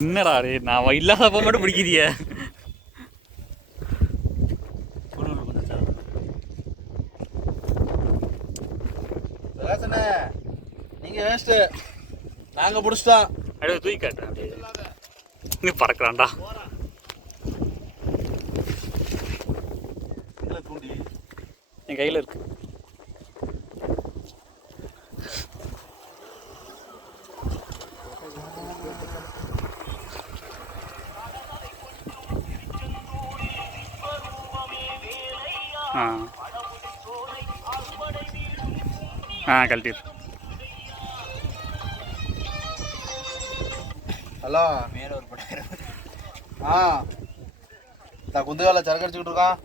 என்னடா டேய் நான் இல்லாதப்ப மட்டும் பிடிக்கிறிய. நீங்க வேஸ்ட் நாங்க பிடிச்சிட்டோம் அப்படியே தூக்கி காட்டுறேன் இங்க பறக்குறான்டா. என் கையில இருக்கு. ஆ. ஆ கழட்டிடு ஹலோ மேல ஒரு படம் ஆ. இந்த குந்துகால சரக்கு அடிச்சுக்கிட்டு இருக்கான்.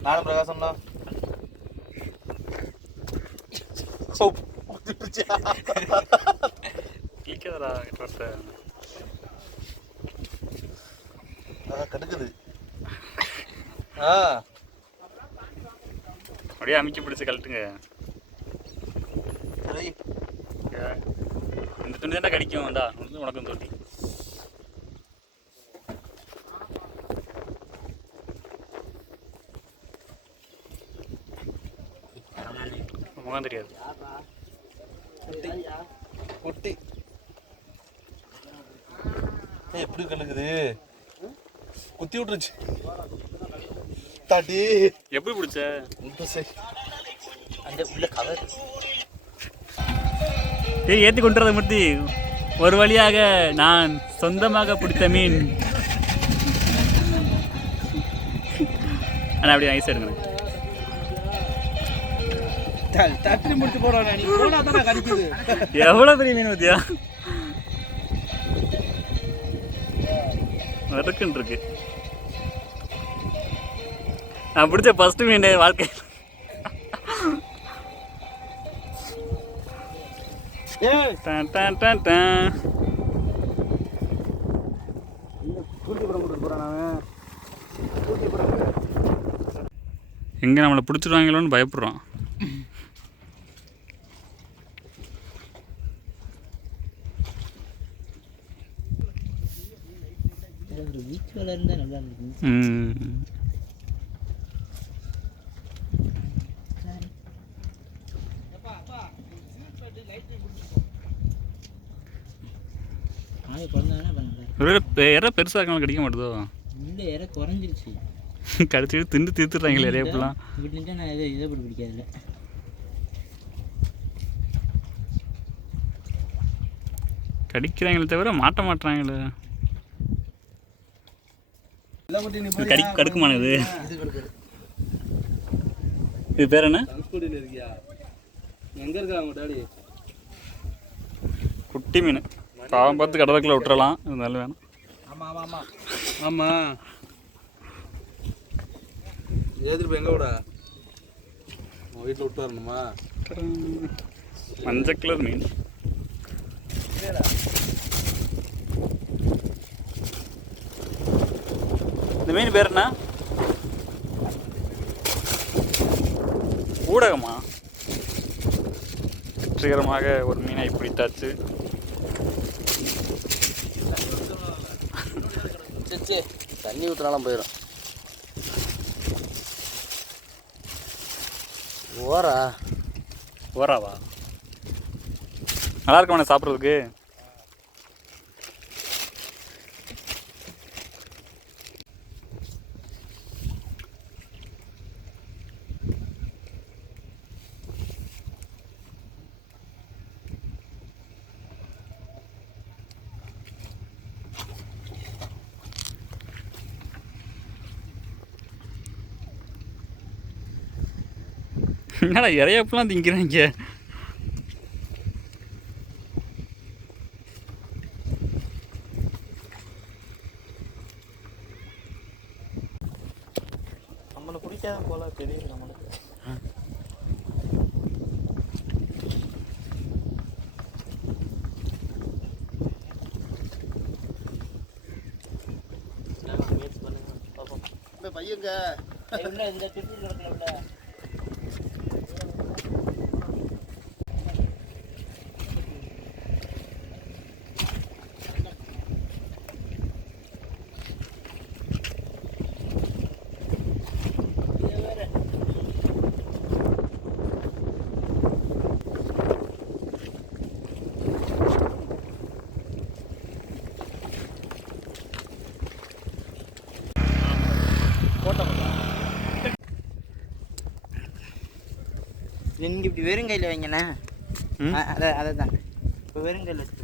நானும் பிரகாசம் தான் கடுக்குது. ஆ. அப்படியே அமைக்கி பிடிச்சு கழட்டுங்க. இந்த துணி தானே கடிக்கும். வந்தா உனக்கு உனக்கும் தொட்டி முகம் தெரியாது. குட்டி எப்படி கழுகுது குத்தி விட்டுருச்சு. தாட்டி எப்படி பிடிச்ச? இந்த சை அந்த உள்ள கவர் ஏய் ஏற்றி கொண்டு வரத மூர்த்தி ஒரு வழியாக நான் சொந்தமாக பிடித்த மீன். ஆனால் அப்படியே ஐஸ் எடுங்க. தட்டி முடிச்சு போறான் நீ. போனா தானே கடிக்குது. எவ்வளோ பெரிய மீன் பத்தியா? வறுக்குன்னு இருக்கு. நான் பிடிச்ச ஃபர்ஸ்ட் மீன் வாழ்க்கை. எங்கே நம்மளை பிடிச்சிருவாங்களோன்னு பயப்படுறோம் பீச் இருந்தால் நல்லா இருக்கும் ம் ஆய் பிறந்தாங்கன்னா பண்ணல ஒருவேளை பெ- இறை பெருசாக இருக்கலாம் கிடைக்க மாட்டுதோ? இல்லை இற குறைஞ்சிருச்சு. கடிச்சிட்டு திண்டு தீர்த்துறாங்களே இறைய இப்பெல்லாம் இப்படி இருந்தால் நான் எதை இதை போட்டு பிடிக்காதுல்ல கடிக்கிறாங்களே தவிர மாட்ட மாட்டுறாங்களே. கடி கடுக்குமானது. இது பேர் என்ன? குட்டி மீன். பாவம் பார்த்து கடலுக்குள்ள விட்டுறலாம். இருந்தாலும் வேணும். ஆமா ஆமா ஆமா. ஆமா. ஏதிருப்ப எங்க விட? வீட்டில் விட்டு வரணுமா? மஞ்சள் கலர் மீன். இந்த மீன் பேர் என்ன? ஊடகமா? வெற்றிகரமாக ஒரு மீனை பிடித்தாச்சு. தண்ணி ஊற்றினாலும் போயிடும் ஓரா ஓராவா நல்லா இருக்குமாண்ணே சாப்பிட்றதுக்கு? என்னடா இறையப்பெல்லாம் திங்கிறாங்க? நம்மளை பிடிக்காத போல தெரியுது நம்மளுக்கு. பையங்க. இந்த சுற்றி கிடக்கல நீங்கள் இப்படி வெறும் கையில் வைங்கண்ணே அதை அதை தாங்க இப்போ வெறும் கையில் வச்சு